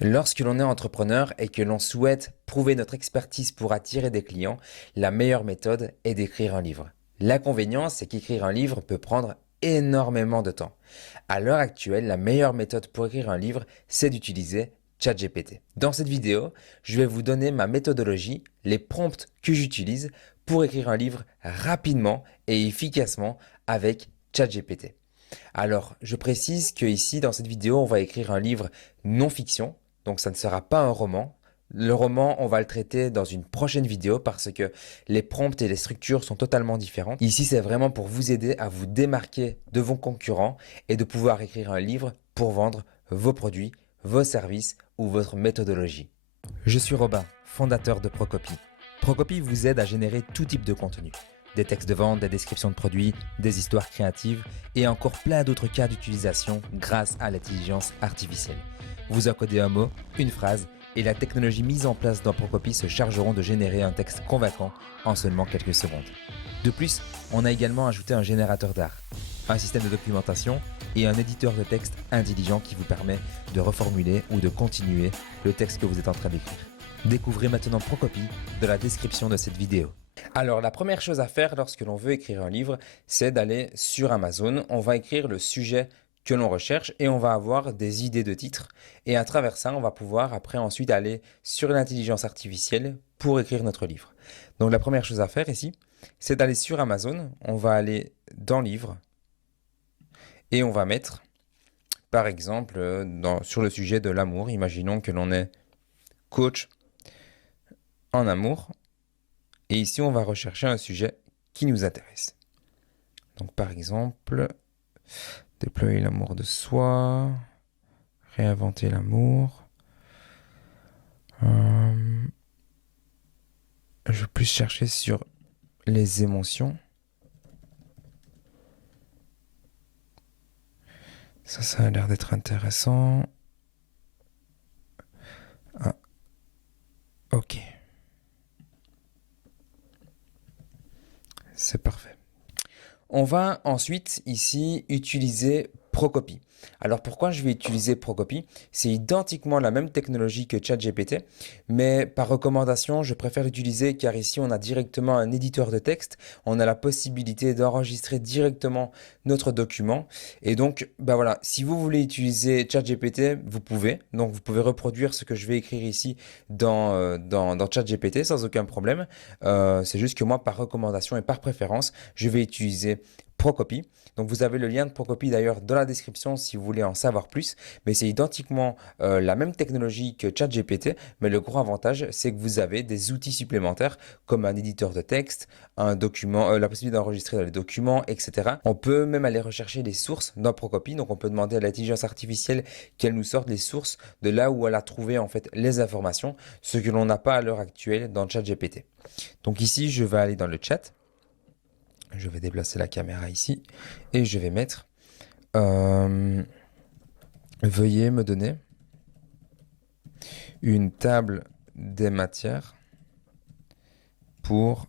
Lorsque l'on est entrepreneur et que l'on souhaite prouver notre expertise pour attirer des clients, la meilleure méthode est d'écrire un livre. L'inconvénient, c'est qu'écrire un livre peut prendre énormément de temps. À l'heure actuelle, la meilleure méthode pour écrire un livre, c'est d'utiliser ChatGPT. Dans cette vidéo, je vais vous donner ma méthodologie, les prompts que j'utilise pour écrire un livre rapidement et efficacement avec ChatGPT. Alors, je précise que ici, dans cette vidéo, on va écrire un livre non-fiction, donc ça ne sera pas un roman. Le roman, on va le traiter dans une prochaine vidéo parce que les prompts et les structures sont totalement différentes. Ici, c'est vraiment pour vous aider à vous démarquer de vos concurrents et de pouvoir écrire un livre pour vendre vos produits, vos services ou votre méthodologie. Je suis Robin, fondateur de Procopy. Procopy vous aide à générer tout type de contenu. Des textes de vente, des descriptions de produits, des histoires créatives et encore plein d'autres cas d'utilisation grâce à l'intelligence artificielle. Vous encodez un mot, une phrase et la technologie mise en place dans Procopy se chargeront de générer un texte convaincant en seulement quelques secondes. De plus, on a également ajouté un générateur d'art, un système de documentation et un éditeur de texte intelligent qui vous permet de reformuler ou de continuer le texte que vous êtes en train d'écrire. Découvrez maintenant Procopy dans la description de cette vidéo. Alors, la première chose à faire lorsque l'on veut écrire un livre, c'est d'aller sur Amazon. On va écrire le sujet que l'on recherche et on va avoir des idées de titres. Et à travers ça, on va pouvoir après ensuite aller sur l'intelligence artificielle pour écrire notre livre. Donc, la première chose à faire ici, c'est d'aller sur Amazon. On va aller dans Livres et on va mettre, par exemple, sur le sujet de l'amour. Imaginons que l'on est coach en amour. Et ici, on va rechercher un sujet qui nous intéresse. Donc, par exemple, déployer l'amour de soi, réinventer l'amour. Je vais plus chercher sur les émotions. Ça a l'air d'être intéressant. Ah, ok. C'est parfait. On va ensuite ici utiliser Procopy. Alors pourquoi je vais utiliser Procopy? C'est identiquement la même technologie que ChatGPT, mais par recommandation, je préfère l'utiliser car ici on a directement un éditeur de texte, on a la possibilité d'enregistrer directement notre document et donc voilà, si vous voulez utiliser ChatGPT, vous pouvez. Donc vous pouvez reproduire ce que je vais écrire ici dans ChatGPT sans aucun problème. C'est juste que moi par recommandation et par préférence, je vais utiliser Procopy. Donc vous avez le lien de Procopy d'ailleurs dans la description si vous voulez en savoir plus. Mais c'est identiquement la même technologie que ChatGPT. Mais le gros avantage, c'est que vous avez des outils supplémentaires comme un éditeur de texte, un document, la possibilité d'enregistrer dans les documents, etc. On peut même aller rechercher les sources dans Procopy. Donc on peut demander à l'intelligence artificielle qu'elle nous sorte les sources de là où elle a trouvé en fait les informations, ce que l'on n'a pas à l'heure actuelle dans ChatGPT. Donc ici, je vais aller dans le chat. Je vais déplacer la caméra ici et je vais mettre veuillez me donner une table des matières pour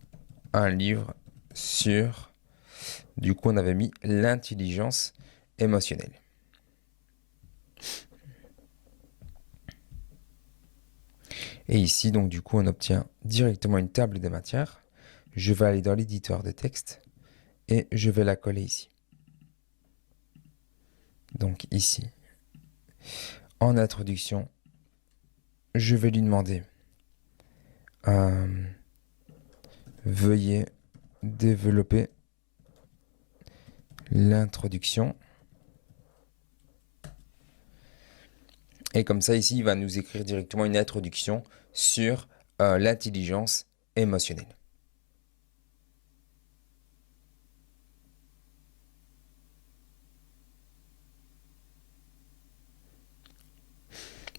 un livre sur, du coup on avait mis l'intelligence émotionnelle. Et ici donc du coup on obtient directement une table des matières. Je vais aller dans l'éditeur de texte et je vais la coller ici. Donc ici, en introduction, je vais lui demander veuillez développer l'introduction. Et comme ça, ici, il va nous écrire directement une introduction sur l'intelligence émotionnelle.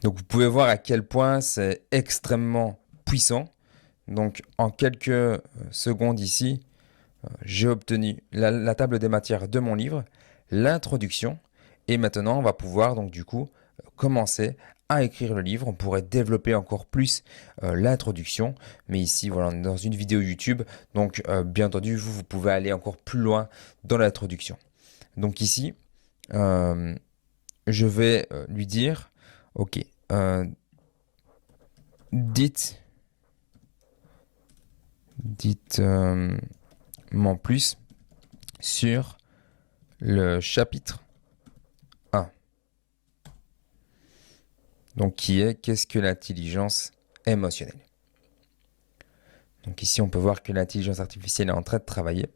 Donc, vous pouvez voir à quel point c'est extrêmement puissant. Donc, en quelques secondes ici, j'ai obtenu la table des matières de mon livre, l'introduction, et maintenant on va pouvoir donc du coup commencer à écrire le livre. On pourrait développer encore plus l'introduction, mais ici voilà, on est dans une vidéo YouTube, donc bien entendu vous pouvez aller encore plus loin dans l'introduction. Donc ici, je vais lui dire, ok, dites-moi plus sur le chapitre 1. Donc, qui est qu'est-ce que l'intelligence émotionnelle? Donc ici, on peut voir que l'intelligence artificielle est en train de travailler.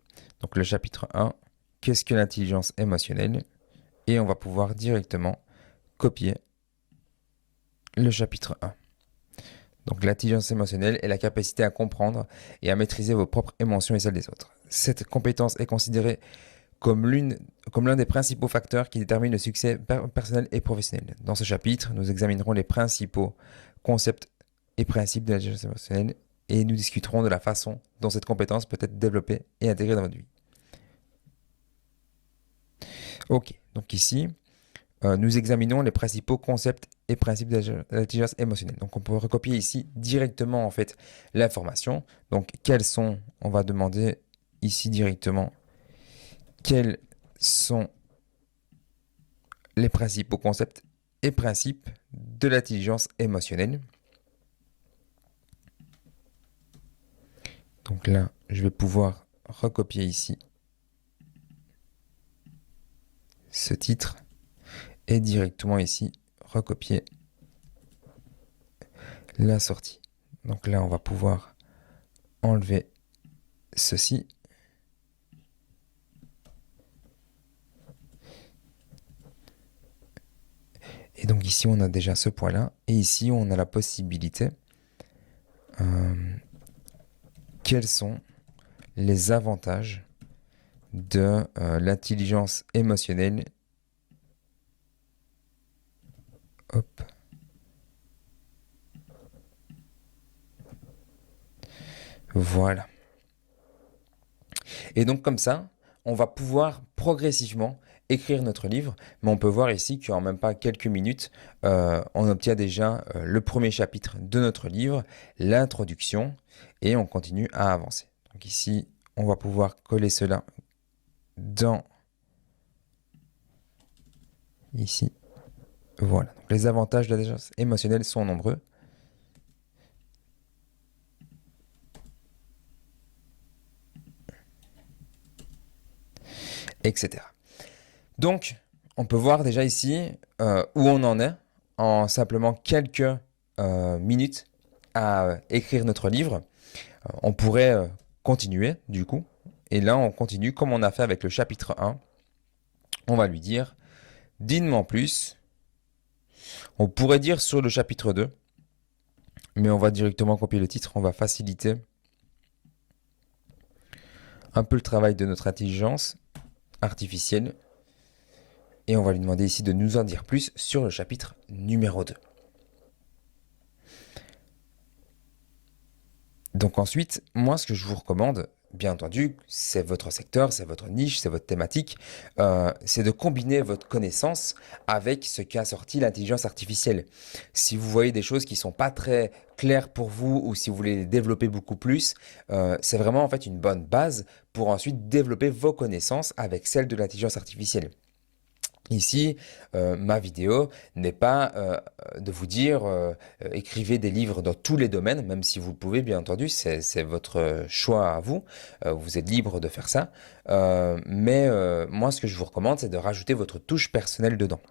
Donc le chapitre 1, qu'est-ce que l'intelligence émotionnelle? Et on va pouvoir directement copier le chapitre 1. Donc l'intelligence émotionnelle est la capacité à comprendre et à maîtriser vos propres émotions et celles des autres. Cette compétence est considérée comme l'un des principaux facteurs qui déterminent le succès personnel et professionnel. Dans ce chapitre, nous examinerons les principaux concepts et principes de l'intelligence émotionnelle et nous discuterons de la façon dont cette compétence peut être développée et intégrée dans votre vie. Ok, donc ici, nous examinons les principaux concepts et principes de l'intelligence émotionnelle. Donc on peut recopier ici directement en fait l'information. Donc quels sont, on va demander ici directement, quels sont les principaux concepts et principes de l'intelligence émotionnelle. Donc là, je vais pouvoir recopier ici ce titre et directement ici recopier la sortie. Donc là, on va pouvoir enlever ceci. Et donc ici, on a déjà ce point-là. Et ici, on a la possibilité. Quels sont les avantages de l'intelligence émotionnelle? Hop. Voilà. Et donc comme ça, on va pouvoir progressivement écrire notre livre, mais on peut voir ici qu'en même pas quelques minutes, on obtient déjà le premier chapitre de notre livre, l'introduction, et on continue à avancer. Donc ici, on va pouvoir coller cela dans ici. Voilà. Donc les avantages de l'intelligence émotionnelle sont nombreux. Etc. Donc, on peut voir déjà ici où on en est en simplement quelques minutes à écrire notre livre. On pourrait continuer du coup. Et là, on continue comme on a fait avec le chapitre 1. On va lui dire, dis-moi en plus. On pourrait dire sur le chapitre 2, mais on va directement copier le titre. On va faciliter un peu le travail de notre intelligence artificielle. Et on va lui demander ici de nous en dire plus sur le chapitre numéro 2. Donc ensuite, moi ce que je vous recommande, bien entendu, c'est votre secteur, c'est votre niche, c'est votre thématique, c'est de combiner votre connaissance avec ce qu'a sorti l'intelligence artificielle. Si vous voyez des choses qui ne sont pas très claires pour vous ou si vous voulez les développer beaucoup plus, c'est vraiment en fait une bonne base pour ensuite développer vos connaissances avec celles de l'intelligence artificielle. Ici, ma vidéo n'est pas de vous dire écrivez des livres dans tous les domaines, même si vous le pouvez, bien entendu, c'est votre choix à vous, vous êtes libre de faire ça. Mais moi, ce que je vous recommande, c'est de rajouter votre touche personnelle dedans.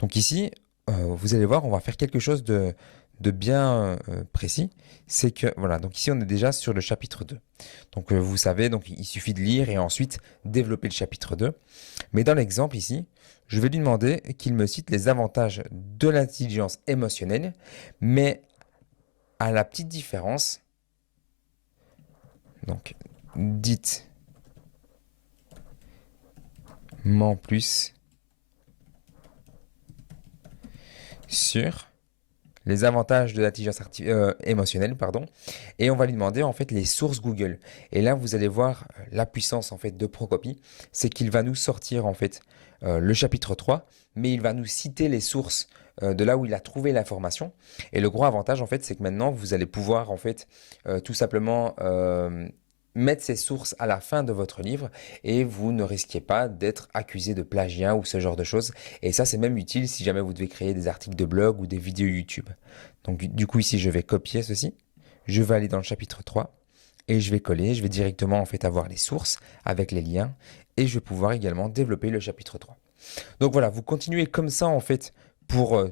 Donc ici, vous allez voir, on va faire quelque chose de bien précis. C'est que, voilà, donc ici, on est déjà sur le chapitre 2. Donc vous savez, donc, il suffit de lire et ensuite développer le chapitre 2. Mais dans l'exemple ici, je vais lui demander qu'il me cite les avantages de l'intelligence émotionnelle, mais à la petite différence, donc dites-moi plus sur les avantages de l'intelligence émotionnelle, pardon, et on va lui demander en fait les sources Google. Et là, vous allez voir la puissance en fait de Procopie, c'est qu'il va nous sortir en fait le chapitre 3, mais il va nous citer les sources de là où il a trouvé l'information. Et le gros avantage en fait, c'est que maintenant vous allez pouvoir en fait tout simplement mettre ces sources à la fin de votre livre et vous ne risquez pas d'être accusé de plagiat ou ce genre de choses. Et ça, c'est même utile si jamais vous devez créer des articles de blog ou des vidéos YouTube. Donc du coup ici, je vais copier ceci. Je vais aller dans le chapitre 3 et je vais coller. Je vais directement en fait avoir les sources avec les liens et je vais pouvoir également développer le chapitre 3. Donc voilà, vous continuez comme ça en fait pour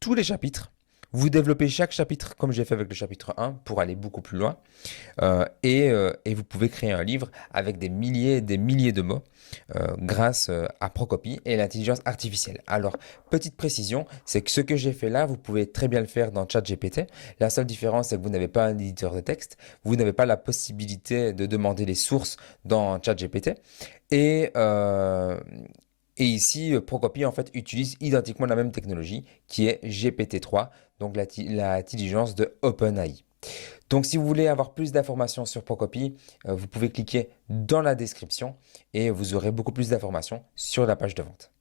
tous les chapitres. Vous développez chaque chapitre comme j'ai fait avec le chapitre 1 pour aller beaucoup plus loin. Et vous pouvez créer un livre avec des milliers de mots grâce à Procopie et l'intelligence artificielle. Alors, petite précision, c'est que ce que j'ai fait là, vous pouvez très bien le faire dans ChatGPT. La seule différence, c'est que vous n'avez pas un éditeur de texte, vous n'avez pas la possibilité de demander les sources dans ChatGPT. Et, euh, et ici, Procopie en fait utilise identiquement la même technologie qui est GPT-3, donc l'intelligence de OpenAI. Donc si vous voulez avoir plus d'informations sur Procopie, vous pouvez cliquer dans la description et vous aurez beaucoup plus d'informations sur la page de vente.